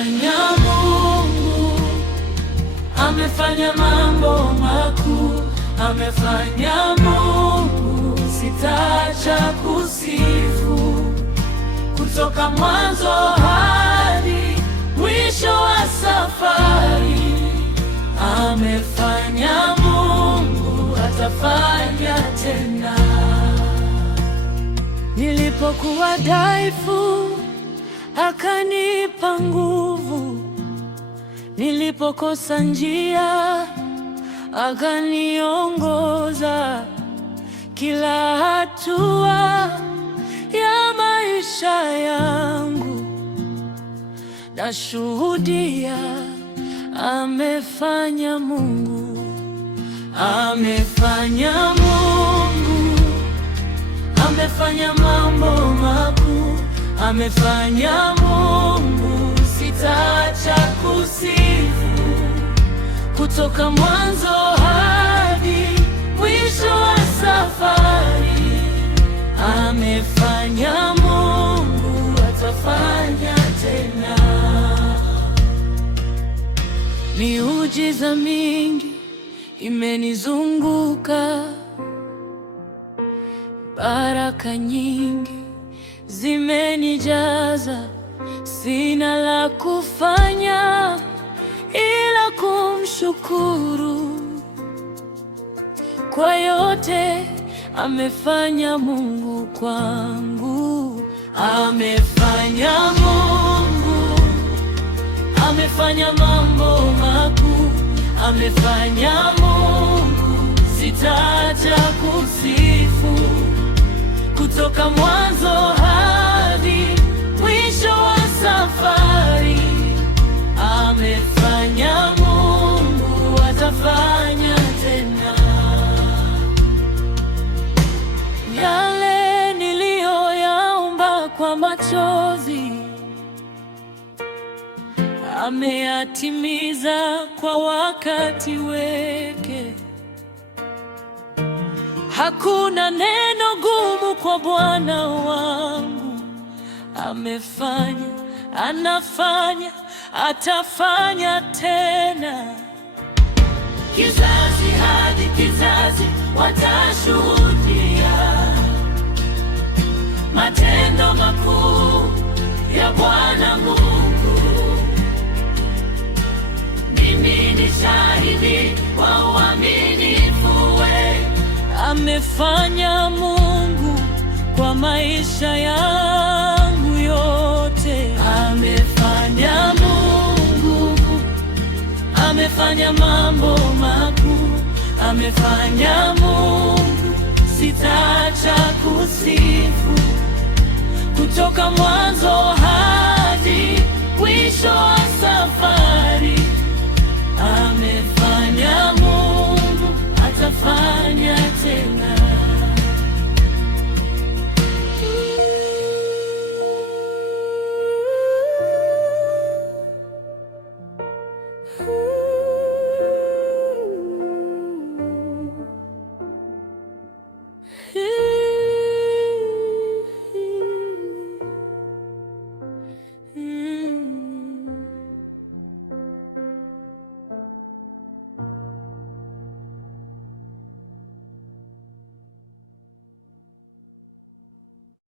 amefanya Mungu, amefanya mambo makuu, amefanya Mungu, sitaacha kusifu, kutoka mwanzo hadi mwisho wa safari. Amefanya Mungu, atafanya tena. Nilipokuwa dhaifu, akanipa nguvu. Nilipokosa njia, akaniongoza. Kila hatua ya maisha yangu nashuhudia, amefanya Mungu, amefanya Mungu, amefanya mambo makuu, amefanya Mungu, sitaacha kusifu, kutoka mwanzo hadi mwisho wa safari. Amefanya Mungu, atafanya tena. Miujiza mingi imenizunguka, baraka nyingi zimenijaza. Sina la kufanya ila kumshukuru kwa yote amefanya Mungu kwangu. Amefanya Mungu, amefanya mambo makuu, amefanya Mungu, sitaacha kusifu, kutoka mwanzo hadi mwisho wa safari. Amefanya Mungu, atafanya tena. Yale niliyoyaomba kwa machozi, ameyatimiza kwa wakati wake. Hakuna neno gumu kwa Bwana wangu. Amefanya, anafanya, atafanya tena. Kizazi hadi kizazi watashuhudia matendo makuu ya Bwana Mungu. Mimi ni shahidi wa uaminifu wake. Amefanya Mungu kwa maisha yangu yote. Amefanya Mungu, amefanya mambo makuu, amefanya Mungu, sitaacha kusifu, kutoka mwanzo hadi mwisho.